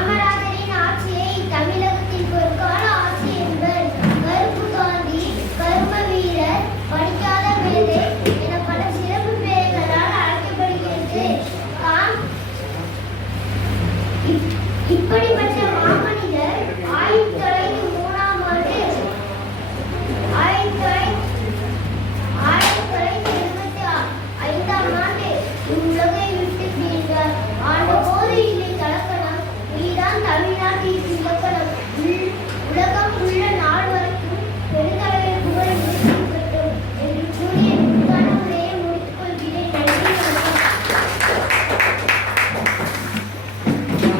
காமராஜரின் ஆட்சியை தமிழக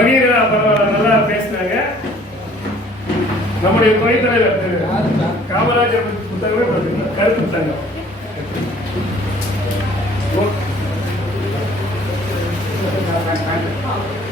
மணியர் நல்லா பேசினாங்க. நம்முடைய துறைத்தலைவர் திரு காமராஜர் புத்தகமே பார்த்தீங்கன்னா கருத்து புத்தகம். Thank you.